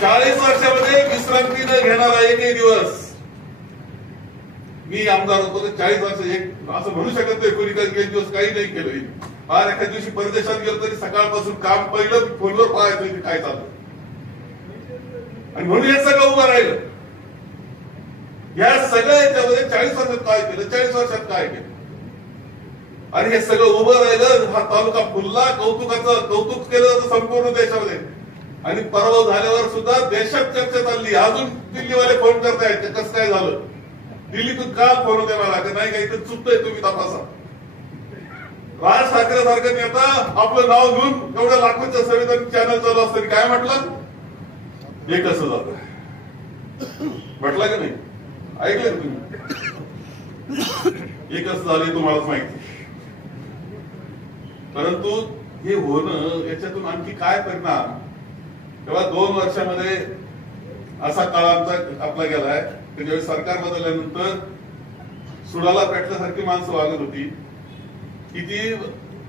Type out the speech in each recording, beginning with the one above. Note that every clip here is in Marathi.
40 वर्षामध्ये विश्रांती न घेणारा एकही दिवस मी आमदार होतो तर 40 वर्ष एक असं म्हणू शकत नाही कोणी कधी एक दिवस काही नाही केलं. फार एखाद्या दिवशी परदेशात गेलो तरी सकाळपासून काम पहिलं फोनवर पाहायचं काय चाललं आणि म्हणून हे सगळं उभं राहिलं. या सगळ्या याच्यामध्ये 40 वर्षात काय केलं, 40 वर्षात काय केलं आणि हे सगळं उभं राहिलं. हा तालुका फुलला, कौतुकाचं कौतुक केलं जातं संपूर्ण देशामध्ये आणि पराभव झाल्यावर सुद्धा देशात चर्चा चालली. अजून दिल्लीवाले फोन करतायत कसं काय झालं, दिल्लीतून काल फोन होते मला की नाही काही चुकतंय तुम्ही तपासा. राज ठाकरे सारखं नेता आपलं नाव घेऊन एवढ्या लाखोच्या संविधान चॅनल चालू असताना काय म्हटलं, हे कसं झालं म्हटलं का नाही, ऐकलं का तुम्ही, हे कसं झालं तुम्हालाच माहिती. परंतु हे होणं याच्यातून आणखी काय परिणाम, तेव्हा 2 वर्षामध्ये असा काळ आमचा आपला गेलाय की ज्यावेळी सरकार बदलल्यानंतर सुडाला पेटल्यासारखी माणसं वागत होती. किती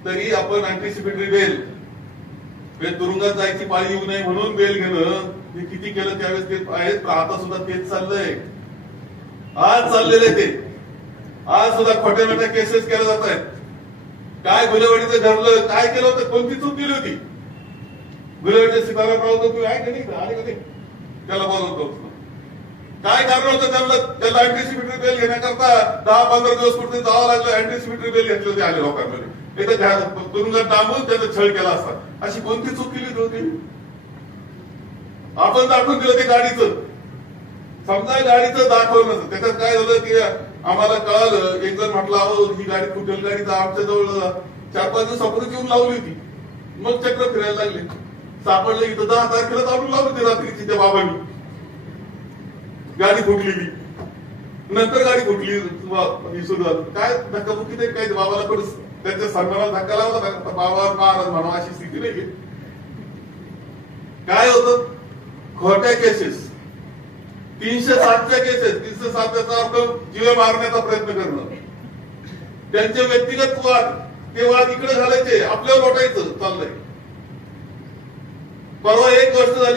तरी आपण अँटिसिपेटरी बेल तुरुंगात जायची पाळी येऊ नये म्हणून बेल घेणं हे किती केलं त्यावेळेस ते आहेत. आता सुद्धा तेच चाललंय, आज चाललेले ते आज सुद्धा खोट्या मोठ्या केसेस केल्या जात आहेत. काय गुलेवाडीचं घडलं, काय केलं होतं, कोणती चूक केली होती. गुलेवाडीच्या सीताराम राव तुम्ही आहे का नाही, आले का नाही, त्याला बोलवतो काय कारण होतं त्याला अँटिसिपेटरी बेल घेण्याकरता 10-15 दिवस कुठे जावं लागलं. अँटिसिपेटरी बेल घेतली होती आले लोकांमध्ये, एकदा तुरुंगात डांबून त्याचा छळ केला असता. अशी कोणती चूक केली होती. आपण दाखवून दिलं ते गाडीचं, समजा गाडीचं दाखवलं नसतं. त्याच्यात काय झालं की आम्हाला कळालं, एक जण म्हटलं अहो ही गाडी फुटेल गाडी तर आमच्या जवळ 4-5 दिवसापूर्वी येऊन लावली होती. मग चक्र फिरायला लागले, सापडलं इथं 10 तारखेला जाऊन लावली होती रात्रीची त्या बाबांनी. गाडी फुटलेली, नंतर गाडी फुटली सुरुवात काय धक्काबुक्की नाही, काय बाबाला पण त्यांच्या सन्मानाला धक्का लावला, बाबा महाराज म्हणा अशी स्थिती नाही. काय होतं, खोट्या केसेस, 307च्या केसेस, 307चा अर्थ जीवे मारण्याचा प्रयत्न करणं, त्यांचे व्यक्तिगत वाद, ते वाद इकडे घालायचे, आपल्यावर लोटायचं चाललंय. परवा एक गोष्ट झाली.